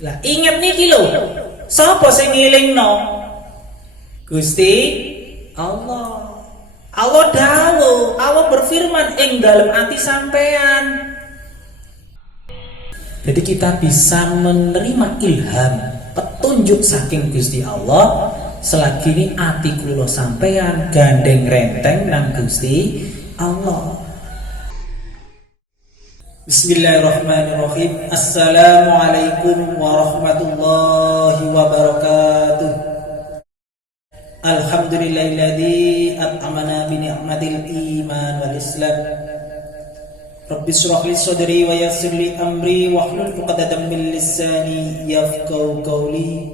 Lah ingat niki lho. Sapa sing ngelingno? Gusti Allah. Allah dawuh, Allah berfirman ing dalam ati sampean. Jadi kita bisa menerima ilham, petunjuk saking Gusti Allah selagi ini ati kula sampean gandeng renteng nang Gusti Allah. Bismillahirrahmanirrahim. Assalamualaikum warahmatullahi wabarakatuh. Alhamdulillahilladzi at'amana bi ni'matil iman wal islam. Rabbi shrah li sadri wa yassir li amri wahlul 'uqdatam min lisani yafqahu qawli.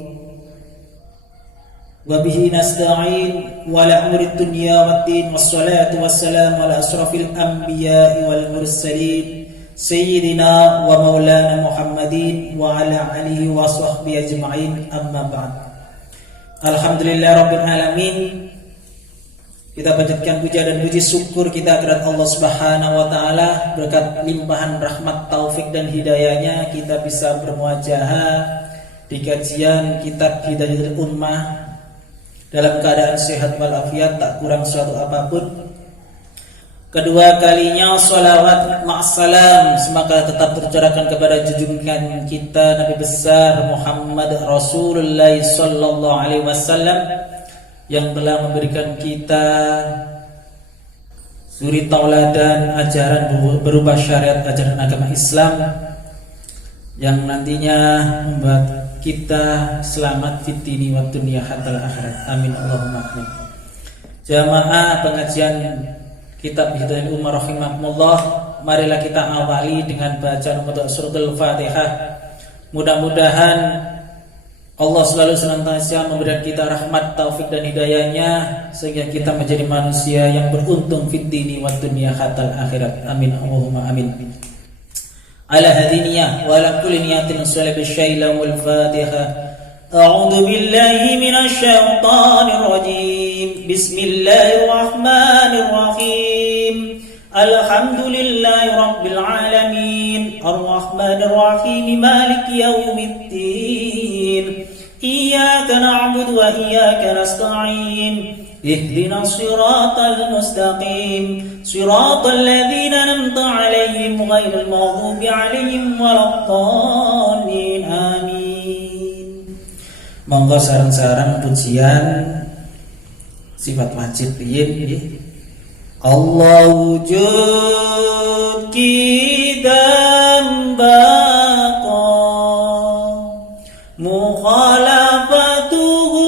Wa bihi nasta'in wa la umuri dunya waddin wassalatu wassalamu ala asrafil anbiya'i wal mursalin sayyidina wa maulana Muhammadin wa ala alihi wa sahbihi ajma'in, amma ba'd. Alhamdulillah Rabbil Alamin. Kita panjatkan puja dan puji syukur kita kepada Allah Subhanahu wa Ta'ala. Berkat limpahan rahmat, taufik dan hidayahnya kita bisa bermuajahah di kajian kitab Hidayatul Ummah dalam keadaan sehat walafiat, tak kurang suatu apapun. Kedua kalinya salawat ma'assalam semoga tetap tercurahkan kepada junjungan kita Nabi besar Muhammad Rasulullah sallallahu alaihi wasallam yang telah memberikan kita suri tauladan ajaran berupa syariat ajaran agama Islam yang nantinya membuat kita selamat fid dini wad dunya hatta akhirat. Amin Allahumma amin. Jamaah pengajian Kitab Hidayatul Ummah rahimakumullah, marilah kita awali dengan bacaan suratul Fatihah. Mudah-mudahan Allah selalu senantiasa memberikan kita rahmat, taufik dan hidayahnya sehingga kita menjadi manusia yang beruntung fid dini wad dunya hatal akhirat. Amin Allahumma amin. Ala hadiniyah wa ala kulli niyatin shalih bisyailam wal Fatihah. A'udzu billahi minasy syaithanir rajim. Bismillahirrahmanirrahim. Alhamdulillahi rabbil alamin. Arrahmanir rahim. Maliki yaumiddin. Iyyaka na'budu wa iyyaka nasta'in. Ihdinas siratal mustaqim. Siratal ladzina an'amta 'alaihim ghairil maghdubi 'alaihim waladdallin. Amin. Monggo sareng-sareng pujian sifat wajib piye nggih. Allah wujud kidam baqa mukhalafatuhu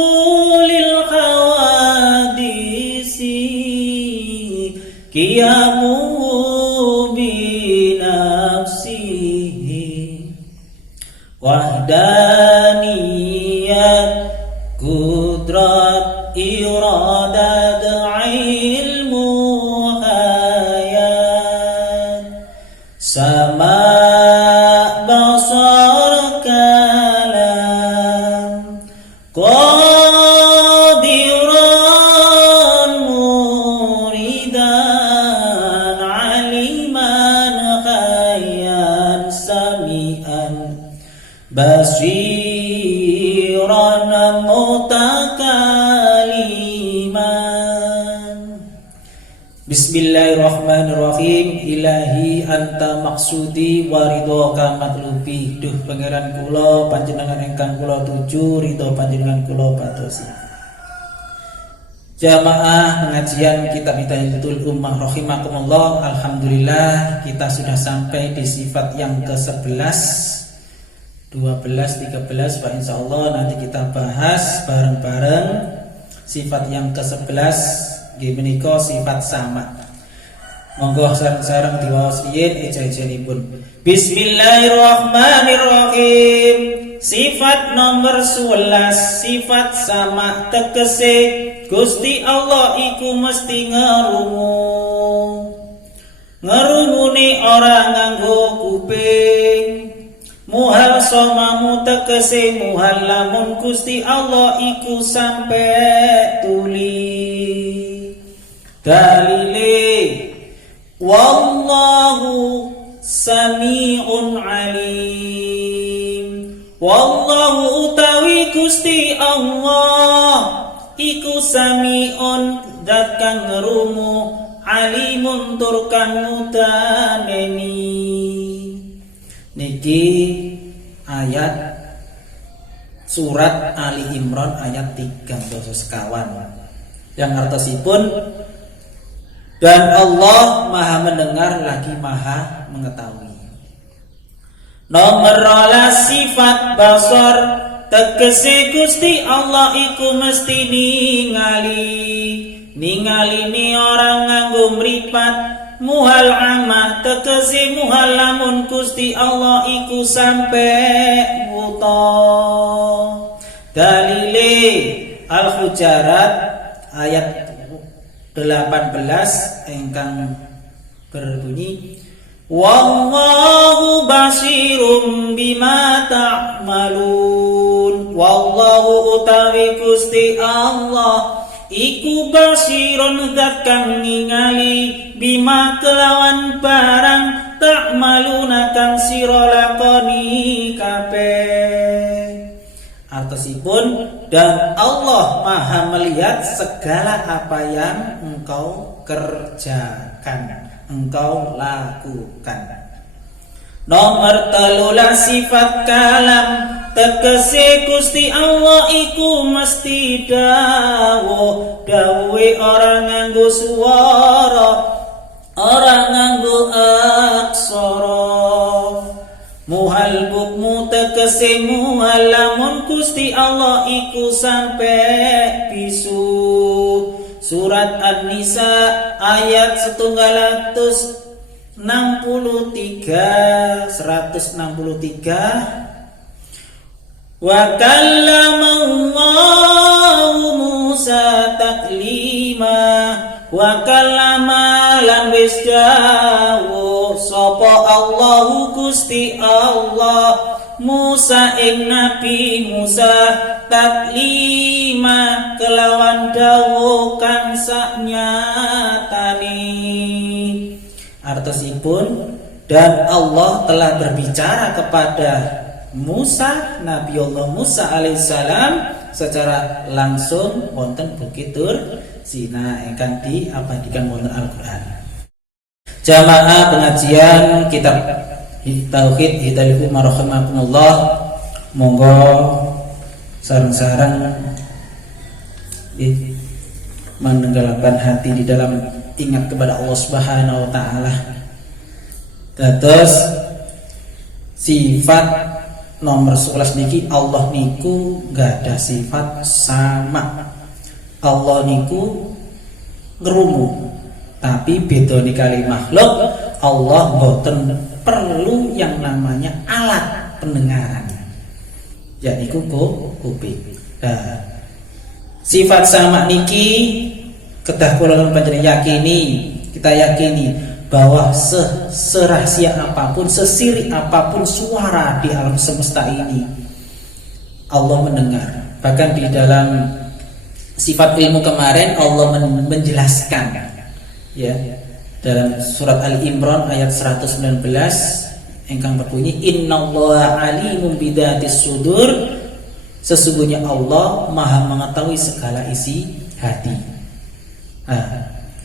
lil hawadisi qiyamu bi nafsihi wahdaniyat kudrat iradat ilmu hayat sama basar kalam qadiran muridan aliman khayyan sami'an basiran mutakaliman. Bismillahirrahmanirrahim. Ilahi anta maksudi wa ridhoka matlubi. Duh pangeran kula panjenengan ingkang kula tuju, ridho panjenengan kula patosi. Jamaah pengajian Kitab Hidayatul Ummah rahimakumullah. Alhamdulillah kita sudah sampai di sifat yang ke-11, 12, 13. Pak insyaallah nanti kita bahas bareng-bareng sifat yang ke-11 nggih menika sifat sama. Monggo sareng-sareng diwaos riyin eja-ejanipun. Bismillahirrahmanirrahim. Sifat nomor 11 sifat sama, tegese Gusti Allah iku mesti ngerungune ora nganggo kuping. Muhal somamu tegese muhal lamun Gusti Allah iku sampe tuli. Dalile wallahu sami'un alim. Wallahu utawi Gusti Allah iku samiun zat kang ngerumu, alimun tur kang mutaneni. Niki ayat surat Ali Imran ayat 3 sekawan yang artosipun dan Allah maha mendengar lagi maha mengetahui. Nomor 12 sifat basar, tegese Gusti Allah iku mesti ningali ni orang nganggo mripat. Muhal ama tegese muhal lamun Gusti Allah iku sampe buta. Dalile Al-Hujarat ayat 18 ingkang berbunyi wallahu basirum bima ta'malun. Wallahu utawi Gusti Allah iku basirun zat kang ningali bima kelawan barang ta'maluna kang sira lakoni kabeh. Artosipun dan Allah maha melihat segala apa yang engkau kerjakan, engkau lakukan. Nomor 13 sifat kalam, tegese Gusti Allah iku mesti dawuh. Dawuhe orang nganggo swara, orang nganggo aksara. Muhal bukmu tegese muhal lamun Gusti Allah iku sampe bisu. Surat An-Nisa ayat 163 wa kallamallahu Musa taklima. Wa kallama lan wis dawuh sapa Allahu Gusti Allah Musa ing Nabi Musa taklima kelawan dawuh kang saknyatane. Artosipun dan Allah telah berbicara kepada Musa, Nabi Allah Musa alaihissalam secara langsung wonten Bukit Tur Sina ingkang diabadikan wonten Al-Qur'an. Jamaah pengajian kitab Tauhid Hidayah Rahimakumullah, monggo sareng-sareng menenggelamkan hati di dalam ingat kepada Allah Subhanahu wa taala. Dados sifat nomor 11 niki Allah niku gak ada sifat sama. Allah niku ngerumu, tapi beda nih kali makhluk. Allah boten perlu yang namanya alat pendengaran, yaitu kuping. Nah, sifat sama niki kedah kula panjenengan kita yakini bahwa serahasia apapun, sesiri apapun suara di alam semesta ini Allah mendengar. Bahkan di dalam sifat ilmu kemarin Allah menjelaskan ya dalam surat Al-Imran ayat 119 ingkang berbunyi innallaha alimun bidatis sudur, sesungguhnya Allah maha mengetahui segala isi hati.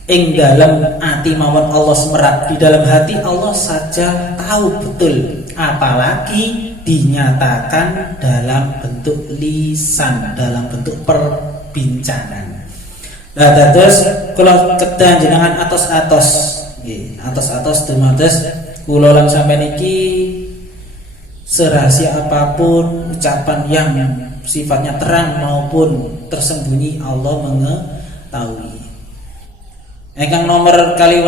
Ing dalam hati mawon Allah semerat, di dalam hati Allah saja tahu betul, apalagi dinyatakan dalam bentuk lisan, dalam bentuk perbincangan. Nah, terus kalau kedah jenengan atos dumados kula lan sampeyan iki serahasia apapun, ucapan yang sifatnya terang maupun tersembunyi Allah mengetahui. Engkang nomor 12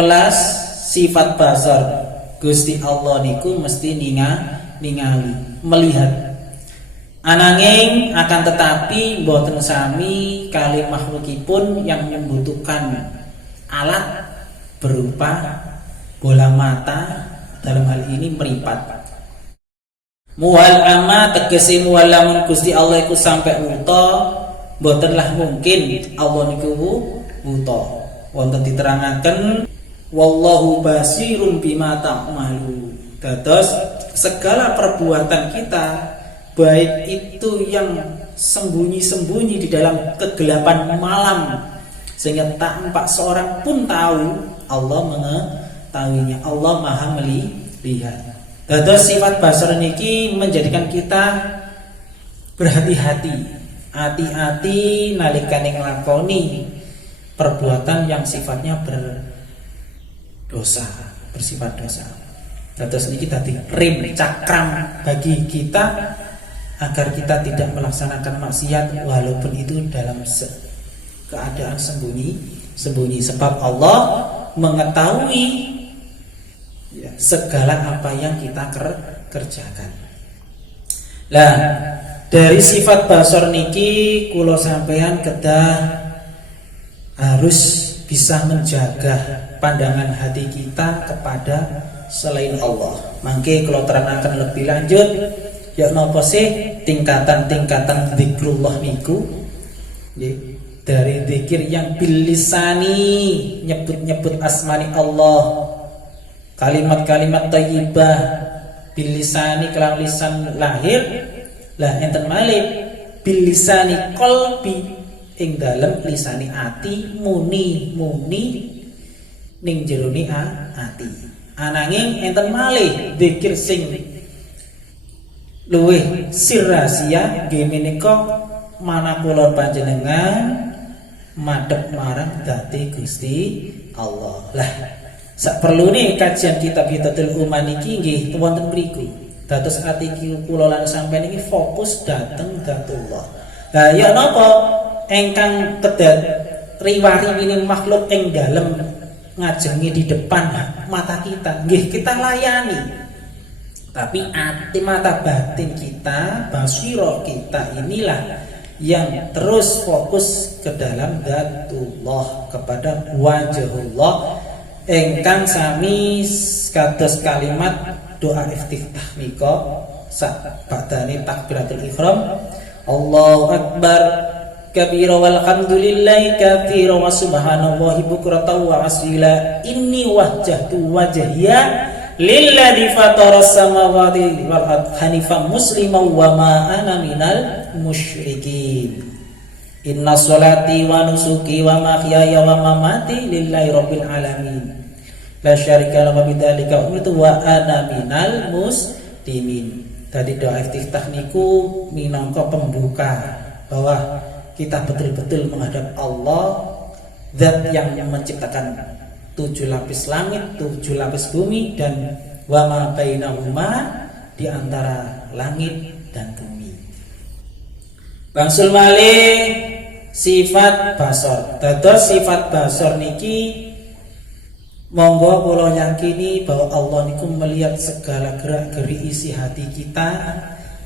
sifat basar, Gusti Allah niku mesti ningali, melihat. Ananging akan tetapi boten sami kali makhlukipun yang membutuhkan alat berupa bola mata, dalam hal ini meripat. Muhal ama tegese muhal lamun Gusti Allah iku sampai wuta, botenlah mungkin Allah niku wuta. Wonten diterangaken wallahu basirun bima ta'malu. Dados segala perbuatan kita baik itu yang sembunyi-sembunyi di dalam kegelapan malam sehingga tak nampak seorang pun tahu, Allah mengetahuinya, Allah Maha melihat. Dados sifat basar niki menjadikan kita berhati-hati, hati-hati nalikane nglakoni perbuatan yang sifatnya berdosa, bersifat dosa. Dados niki dadi rem cakram bagi kita agar kita tidak melaksanakan maksiat walaupun itu dalam keadaan sembunyi. Sebab Allah mengetahui segala apa yang kita kerjakan. Lah, dari sifat basor niki kula sampeyan kedah harus bisa menjaga pandangan hati kita kepada selain Allah. Mangke kula terangkan lebih lanjut, ya napa sih tingkatan-tingkatan zikrullah niku? Dari zikir yang bilisani, nyebut-nyebut asmani Allah, kalimat-kalimat thayyibah bilisani kelang lisan lahir, lah enten malih bilisani qalbi ing dalem lisani ati, muni ning jerone ati. Ananging enten malih zikir sing luwih sirahasia nggih menika manapun panjenengan madhep marang dhati Gusti Allah. Lah saperlune kajian kitab Hidayatul Uman iki nggih wonten mriku. Dados ati kula lan sampeyan iki fokus dhateng dzatullah. Lah ya napa ingkang kedat riwari-wiri makhluk ing dalem ngajengi di depan mata kita nggih kita layani. Tapi hati mata batin kita, basira kita inilah yang terus fokus ke dalam dzatullah, kepada wajhullah ingkang sami kados kalimat doa iftitah nika sak badane takbiratul ihram, Allahu akbar kabira walhamdulillahi katsira wa subhanallahi bukratan wa asila inni wajjahtu wajhiya lilladzi fataras samawati wal ardh hanifan musliman wa ma ana minal musyrikin. Inna sholati wa nusuki wa mahyaya wa mamati lillahi rabbil alamin. La syarika lahu wa bidzalika umirtu wa ana minal muslimin. Tadi doa iftitah niku minangka pembuka bahwa kita betul-betul menghadap Allah, zat yang menciptakan 7 lapis langit, 7 lapis bumi, dan wa ma bainahuma, di antara langit dan bumi. Bangsul malih sifat basor. Dados sifat basor niki monggo kula yakini bahwa Allah niku melihat segala gerak-gerik isi hati kita,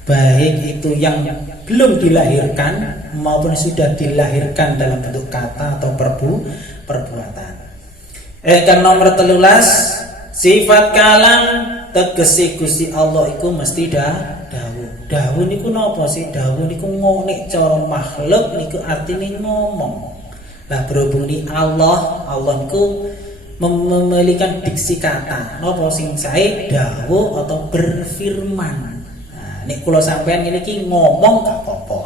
baik itu yang belum dilahirkan maupun sudah dilahirkan dalam bentuk kata atau perbuatan. Kan nomor 13, sifat kalam tegese Gusti Allah iku mesti dawuh. Dawuh niku napa sih? Dawuh niku nek cara makhluk niku artine ngomong. Lah berhubung ni Allah niku memiliki diksi kata. Napa sing sae dawuh atau berfirman. Nah, nek kula sampean ngene iki ngomong gak apa-apa.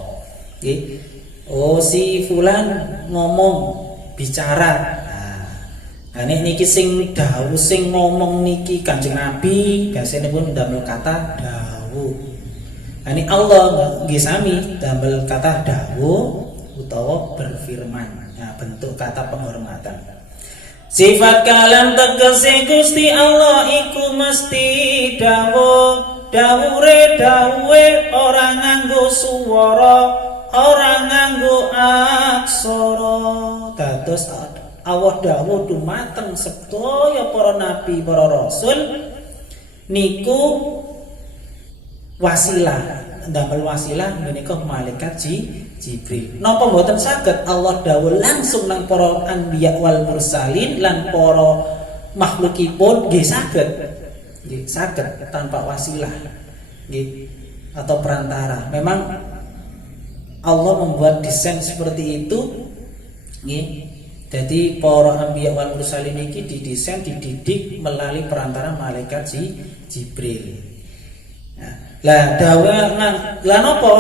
Nggih. Oh si fulan ngomong bicara. Nah niki sing dawuh sing ngomong niki Kanjeng Nabi biasane pun ndamel kata dawuh. Nah ini Allah nggih sami ndamel kata dawuh utawa berfirman. Nah bentuk kata penghormatan. Sifat kalam tegese Gusti Allah iku mesti dawuh. Dawuhe ora nganggo swara, ora nganggo aksara. Dados Allah dawuh dumateng sedaya para nabi, para rasul niku wasilah, ndamel wasilah menika malaikat Jibril. Napa mboten saged Allah dawuh langsung nang para anbiya wal mursalin lan para makhlukipun nggih saged. Nggih saged tanpa wasilah. Nggih atau perantara. Memang Allah membuat desain seperti itu nggih. Jadi para anbiya wal mursalin iki didesain, dididik melalui perantara malaikat Jibril. Nah, Lah dawuh lan apa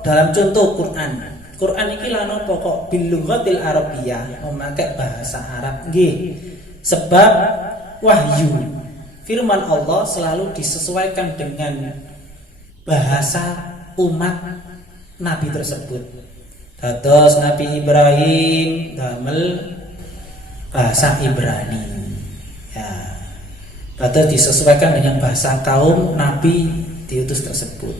dalam contoh Quran. Quran iki lan apa kok bil lughatil arabiyyah, memakai bahasa Arab nggih. Sebab wahyu firman Allah selalu disesuaikan dengan bahasa umat Nabi tersebut. Dados Nabi Ibrahim damel bahasa Ibrani. Ya. Dados disesuaikan dengan bahasa kaum Nabi diutus tersebut.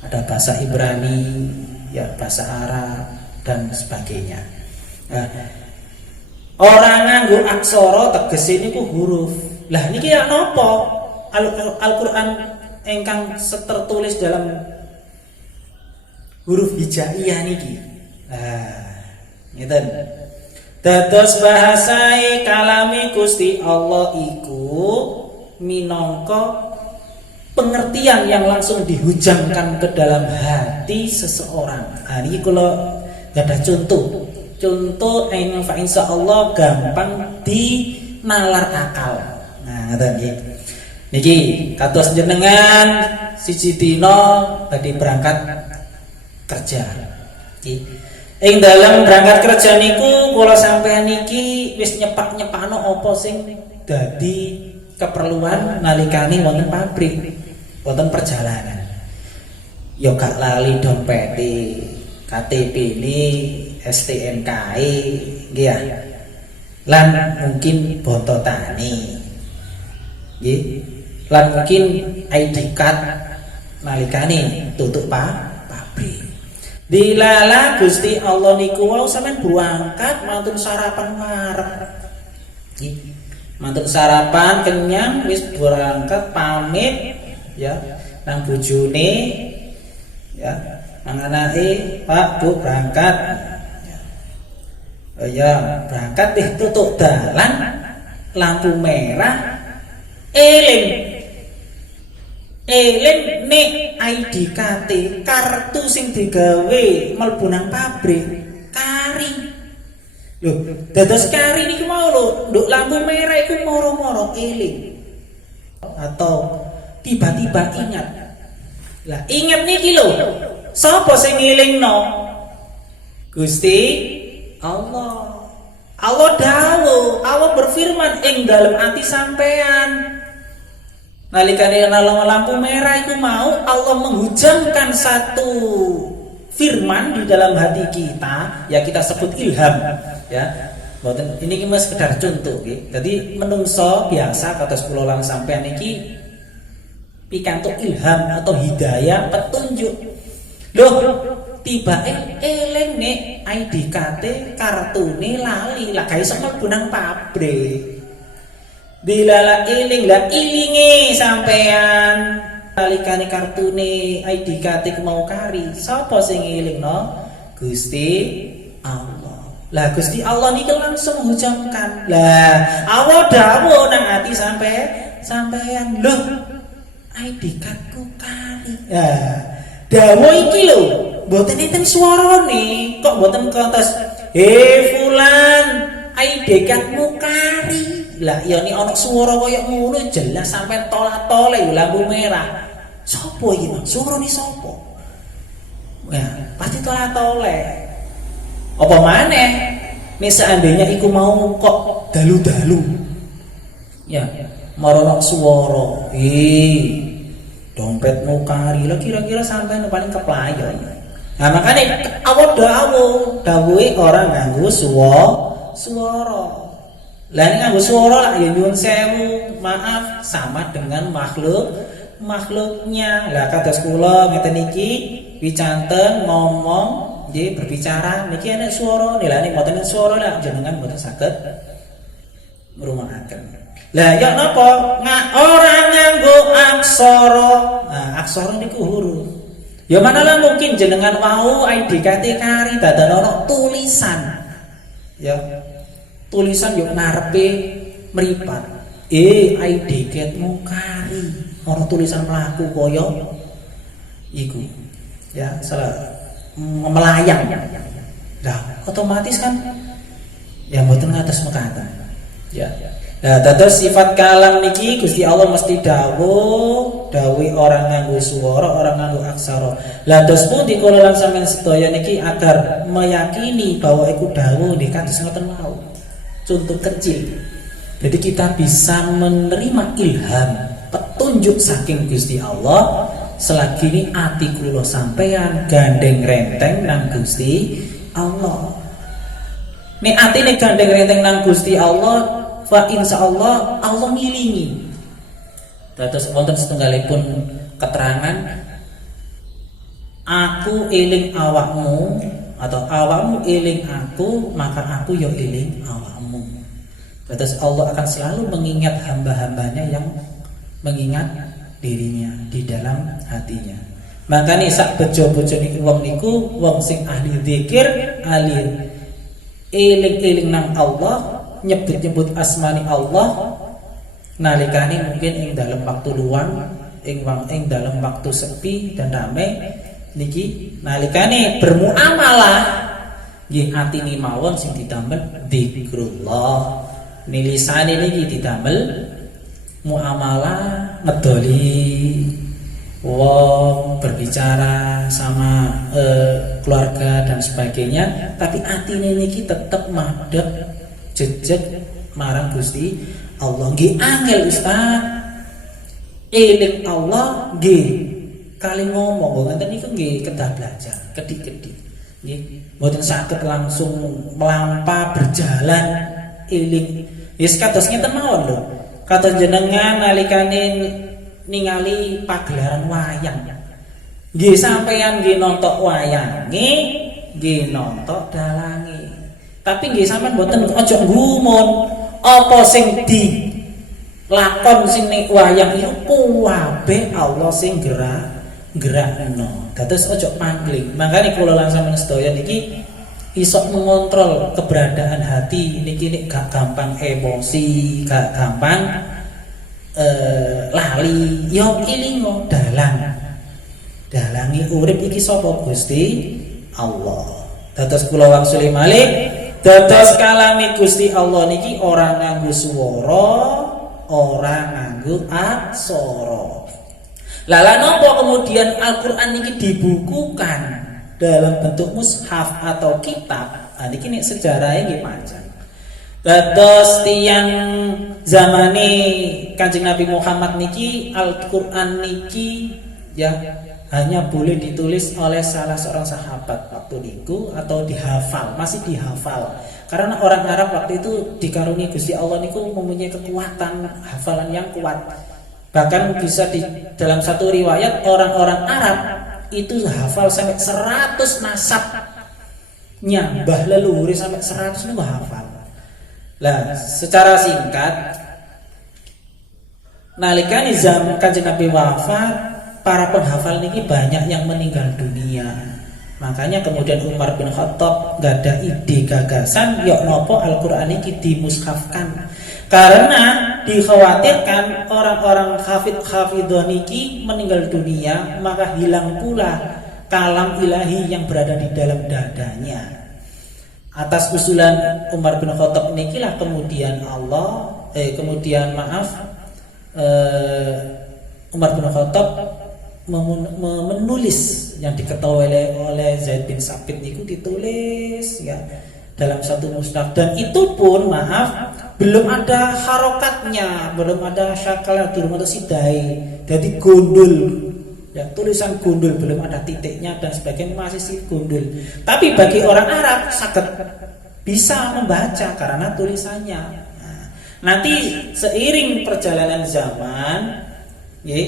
Ada bahasa Ibrani, ya bahasa Arab dan sebagainya. Nah, orang nganggo aksara tegese niku huruf. Lah niki napa? Al-Qur'an ingkang tertulis dalam huruf hijaiyah niki. Nah, ngeten. Dados bahasai kalami Gusti Allah iku minangka pengertian yang langsung dihujamkan ke dalam hati seseorang. Nah, ini kalau ada contoh yang insyaallah gampang dinalar akal. Nah, ngoten niki kados jenengan siji dina badhe berangkat kerja. Ing dalam berangkat kerja niku kula sampeyan niki wis nyepak-nyepakno apa sing dadi keperluan nalikane wonten pabrik, wonten perjalanan. Ya gak lali dompet, KTP ini, STNK nggih ya. Lan mungkin bontotane. Nggih. Lan mungkin ID card nalikane tutup pabrik. Dilala Gusti Allah niku wau sampean berangkat mantun sarapan ngarep. Nggih. Mantun sarapan kenyang wis berangkat pamit ya nang bojone ya nang anake, Pak Bu berangkat ya berangkat tutuk dalan lampu merah eling nek ID KT kartu sing digawe mlebu nang pabrik kari. Loh, dados kari niku mau lho, nduk lampu merah iku moro-moro eling. Atau tiba-tiba ingat. Lah, ingat niki lho. Sapa sing ngelingno? Gusti Allah. Allah dawuh, Allah berfirman ing dalem ati sampean. Nalikane ana lampu merah iku mau Allah menghujamkan satu firman di dalam hati kita, ya kita sebut ilham. Ya, ini cuma sekedar contoh, jadi menungso biasa kata kula lang sampean niki pikantuk ilham atau hidayah petunjuk. Loh, tiba eling nek ID KT kartune lali lah gawe iso mlebu nang pabrik. Dilala eling lah ilinge sampean nalikane kartune ID KT mau kari. Sapa sing elingno? Gusti Allah. Lah Gusti Allah niki langsung mengucapkan. Lah Allah dawuh nang ati sampean. Loh, ID cardku kari. Ya, dawuh iki lho, mboten enten suarane, kok mboten kontes. Fulan, ID cardmu kari. Lah ya nek ana swara kaya ngono jelas sampean tolak-tole lampu merah. Sopo iki, Mas? Suarane sapa? Ya, pasti tolak-tole. Apa maneh nek seandainya iku mau kok dalu-dalu. Ya, marono swara. Dompetmu kari. Lah kira-kira sampean paling keplayon. Nah, makanya awak dawuhe orang nganggo swara. Lah nek nganggo swara lah ya nyuwun sewu, maaf sama dengan makhluknya. Lah kados kula ngeten iki wicanten ngomong nggih berbicara niki ana swara, nilane mboten swara lah jenengan mboten saged ngrungokaken. Lah ya napa? Ora nganggo aksara. Nah, aksara niku huruf. Ya manalah mungkin jenengan wau ID KT kari dadan ana tulisan. Ya. Tulisan yo ngarepe mripat. ID ketmu kari. Ana tulisan mlaku kaya iku. Ya, salah melayang. Nah, otomatis kan ya mboten ngatos mekaten. Ya. Nah, dados sifat kalam niki Gusti Allah mesti dawuh dawe orang nganggo swara, orang nganggo aksara. Lah dos pundi kula lan sampeyan sedaya niki agar meyakini bahwa iku dawuh nggih kados ngoten wau. Contoh kecil. Jadi kita bisa menerima ilham, petunjuk saking Gusti Allah selagi ini ati kula sampeyan gandeng renteng nang Gusti Allah. Nek atine gandeng renteng nang Gusti Allah, fa insyaallah Allah ngilingi. Dados wonten setunggalipun keterangan, aku eling awakmu atau awakmu eling aku, maka aku ya eling awakmu. Dados Allah akan selalu mengingat hamba-hambanya yang mengingat dirinya di dalam hatinya. Makanya sak bejo-bejo niku wong niku wong sing ahli zikir, ahli eling-eling nang Allah, nyebut-nyebut asmani Allah nalikane mungkin ing dalam waktu luang, ing dalam waktu sepi dan ramai niki nalikane bermuamalah nggih atine mawon sing didamel zikrullah. Nilisane niki didamel muamalah ngedoli wong, berbicara sama keluarga dan sebagainya, tapi atine niki tetep madhep jejeg marang Gusti Allah. Nggih angel Ustaz eling Allah nggih kali ngomong ngoten niku nggih kedah belajar kedik-kedik nggih mboten saged langsung melampah berjalan eling. Wis kados ngeten mawon lho. Kados jenengan nalikane ningali pagelaran wayang. Nggih sampeyan nggih nonton wayange, nggih nonton dalange. Tapi nggih sampean mboten aja nggumun apa sing di lakon sing ning wayang iku kuwabe Allah sing gerakno. Dados aja pangling. Makane kula lan sampeyan sedaya niki iso mengontrol keberadaan hati niki nek gak gampang emosi, gak gampang lali, yo ilingo dalangi urip iki sapa Gusti Allah. Dados kula wangsuli malih dados kalami Gusti Allah niki ora nganggo swara, ora nganggo aksara. Lala napa kemudian Al-Qur'an niki dibukukan dalam bentuk mushaf atau kitab? Niki nek sejarahnya nggih panjang. Dados tiyang zamane Kanjeng Nabi Muhammad niki Al-Qur'an niki ya hanya boleh ditulis oleh salah seorang sahabat waktu itu atau dihafal, masih dihafal. Karena orang Arab waktu itu dikaruniai Gusti Allah niku mempunyai kekuatan hafalan yang kuat. Bahkan bisa di dalam satu riwayat orang-orang Arab itu hafal sampai 100 nasabnya, mbah leluhur sampai 100 niku hafal. Lah, secara singkat nalikane zaman Kanjeng Nabi wafat, para penghafal niki banyak yang meninggal dunia. Makanya kemudian Umar bin Khattab gak ada ide gagasan yok nopo Al-Qur'an niki dimushafkan. Karena dikhawatirkan orang-orang hafidh-hafidhah niki meninggal dunia, maka hilang pula kalam ilahi yang berada di dalam dadanya. Atas usulan Umar bin Khattab nikilah kemudian Umar bin Khattab menulis yang diketahui oleh Zaid bin Sabit niku ditulis ya dalam satu mushaf, dan itu pun belum ada harokatnya, belum ada syakalatul atau sidai, jadi gundul ya, tulisan gundul, belum ada titiknya dan sebagainya, masih si gundul. Tapi bagi orang Arab sangat bisa membaca karena tulisannya. Nah, nanti seiring perjalanan zaman ya,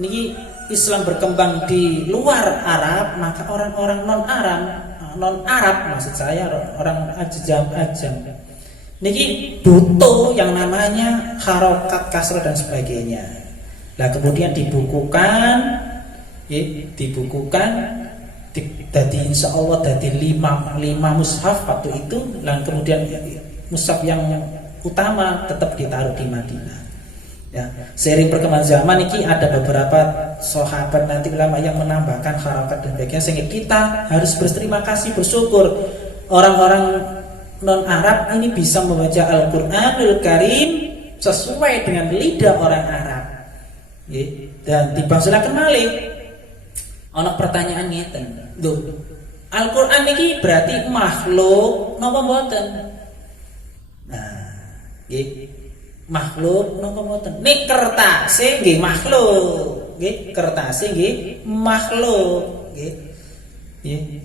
ini Islam berkembang di luar Arab, maka orang-orang non Arab maksud saya, orang ajam niki butuh yang namanya harokat, kasrah dan sebagainya. Nah kemudian dibukukan jadi insya Allah jadi 5 mushaf waktu itu. Dan kemudian mushaf yang utama tetap ditaruh di Madinah. Ya, seiring perkembangan zaman ini ada beberapa sahabat nanti ulama yang menambahkan harokat dan sebagainya, sehingga kita harus berterima kasih, bersyukur orang-orang non Arab ini bisa membaca Al-Qur'anul Karim sesuai dengan lidah orang Arab. Dan dibangsulaken malih ana pertanyaan ngeten. Lho, Al-Qur'an iki berarti makhluk napa mboten? Nah, nggih. Makhluk napa mboten? Nek kertase nggih makhluk. Nggih, kertase nggih makhluk, nggih.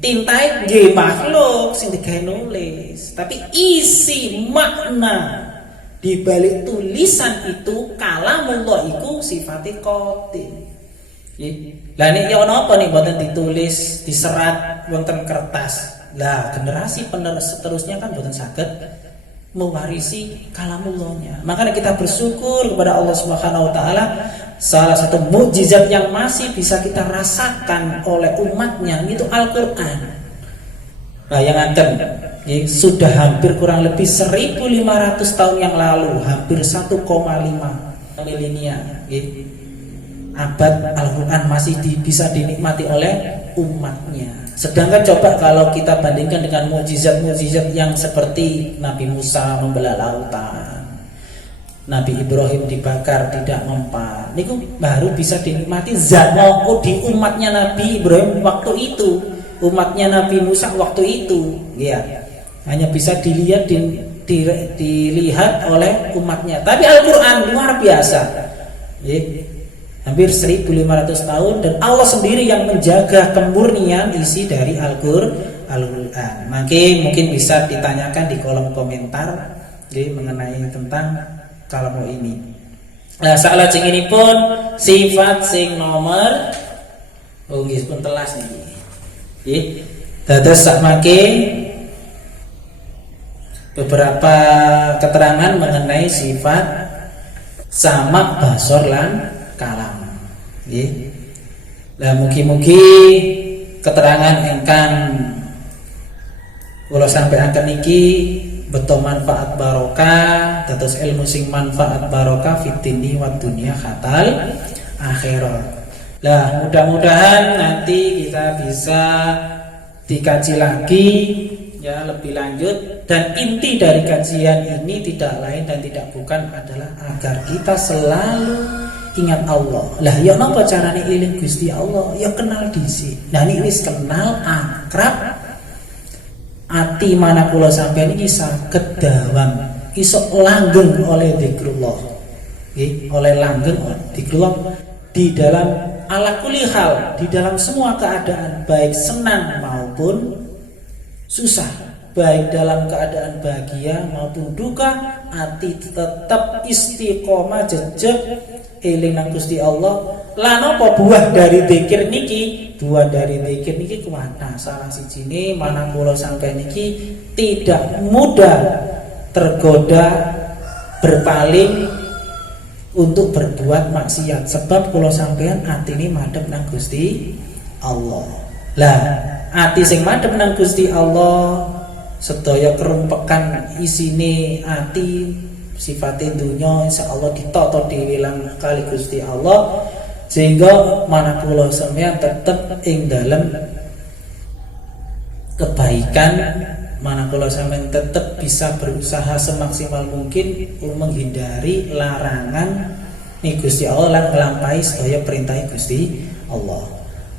Tintae nggih makhluk sing digawe nulis, tapi isi makna di balik tulisan itu kalamullah iku sifate qadim. Lah nek ya napa nek mboten ditulis, diserat wonten kertas. Lah generasi penerus seterusnya kan mboten saged mewarisi kalamullahnya. Makanya kita bersyukur kepada Allah Subhanahu wa taala, salah satu mukjizat yang masih bisa kita rasakan oleh umatnya itu Al-Qur'an. Bayangkan, sudah hampir kurang lebih 1500 tahun yang lalu, hampir 1,5 milenia, abad Al-Qur'an masih bisa dinikmati oleh umatnya. Sedangkan coba kalau kita bandingkan dengan mukjizat-mukjizat yang seperti Nabi Musa membelah lautan, Nabi Ibrahim dibakar tidak mempan, niku baru bisa dinikmati zaman di umatnya Nabi Ibrahim waktu itu, umatnya Nabi Musa waktu itu, ya hanya bisa dilihat dilihat oleh umatnya. Tapi Al-Qur'an luar biasa, ya. Hampir 1500 tahun, dan Allah sendiri yang menjaga kemurnian isi dari Al-Qur'an. Mungkin bisa ditanyakan di kolom komentar mengenai tentang kalamu ini. Nah, salajengipun sifat sing nomor nggih pun telas niki. Nggih. Dados sakmangke beberapa keterangan mengenai sifat sama basor lan kalam. Nggih. Lah mugi-mugi keterangan ingkang kula sampaikan niki beto manfaat barokah, dados ilmu sing manfaat barokah fid dini wad dunya khatal akhirat. Lah mudah-mudahan nanti kita bisa dikaji lagi ya lebih lanjut, dan inti dari kajian ini tidak lain dan tidak bukan adalah agar kita selalu ingat Allah. Lah ya napa carane eling Gusti Allah? Ya kenal dhisik. Nah ini wis kenal akrab, ati mana kula sampeyan iki saged dawam iso langgeng oleh zikrullah. Nggih, oleh langgeng zikrullah di dalam ala kulli hal, di dalam semua keadaan baik senang maupun susah, baik dalam keadaan bahagia maupun duka, ati tetap istiqomah jejeg eling nang Gusti Allah. Lan apa buah dari zikir niki? Buah dari zikir niki kuwata. Salah sijine manah kula sampeyan niki tidak mudah tergoda berpaling untuk berbuat maksiat, sebab kula sampeyan atine madhep nang Gusti Allah. Lah, ati sing madhep nang Gusti Allah sedaya kerumpekan isine ati sifatnya dunya insyaallah ditata diwilang kali Gusti Allah, sehingga mana kula sampeyan tetep ing dalem kebaikan, mana kula sampeyan tetep bisa berusaha semaksimal mungkin menghindari larangan nih Gusti Allah lan nglampahi sedaya perintah Gusti Allah.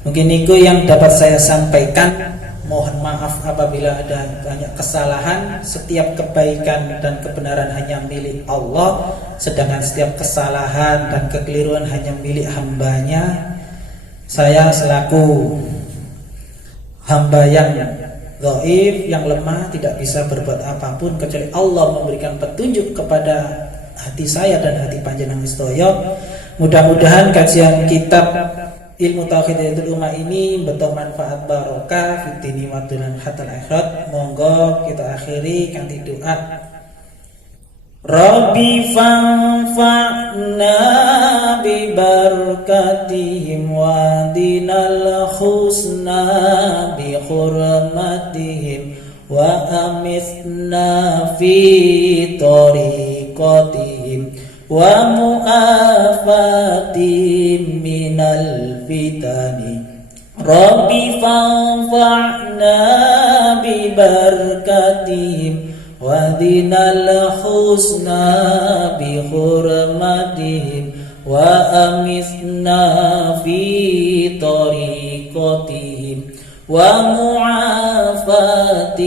Mungkin itu yang dapat saya sampaikan. Mohon maaf apabila ada banyak kesalahan. Setiap kebaikan dan kebenaran hanya milik Allah, sedangkan setiap kesalahan dan kekeliruan hanya milik hambanya. Saya selaku hamba yang dhaif, yang lemah, tidak bisa berbuat apapun kecuali Allah memberikan petunjuk kepada hati saya dan hati panjenengan sedaya. Mudah-mudahan kajian kitab Ilmu Tauhid Hidayatul Ummah ini betul manfaat barokah fid dini wad dunya hatal akhirat. Monggo kita akhiri kanthi doa. Rabbi fanfa'na bi barakatihim wa dinal husna bi hurmatihim wa amitna fi tariqatihim wa mu'afatim minal fitani. Rabbi fanfa'na bi barakatihim wa dinal husna bi hurmatihim وأمتنا في طريقتهم ومعافاة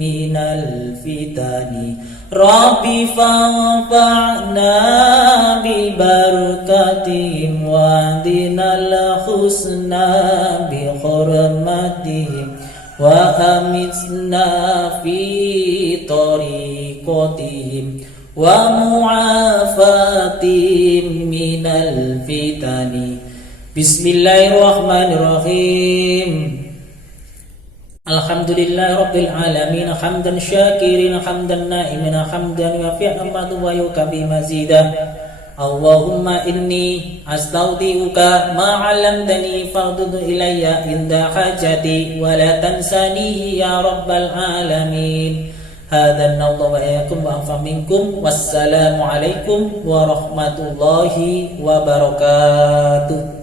من الفتن رب فانفعنا ببركتهم واهدنا الحسنى بحرمتهم وأمتنا في طريقتهم ومعافاة من الفتن بسم الله الرحمن الرحيم Alhamdulillah Rabbil Alamin hamdan syakirin hamdan na'imin hamdan wafi'an madu wa yukabi mazidah Allahumma inni astaudiuka ma'alamdani fa'dudu ilayya inda hajati wa la tansani ya Rabbal Alamin Hadan Allah wa ayakum wa afa minkum wassalamu alaikum warahmatullahi wabarakatuh.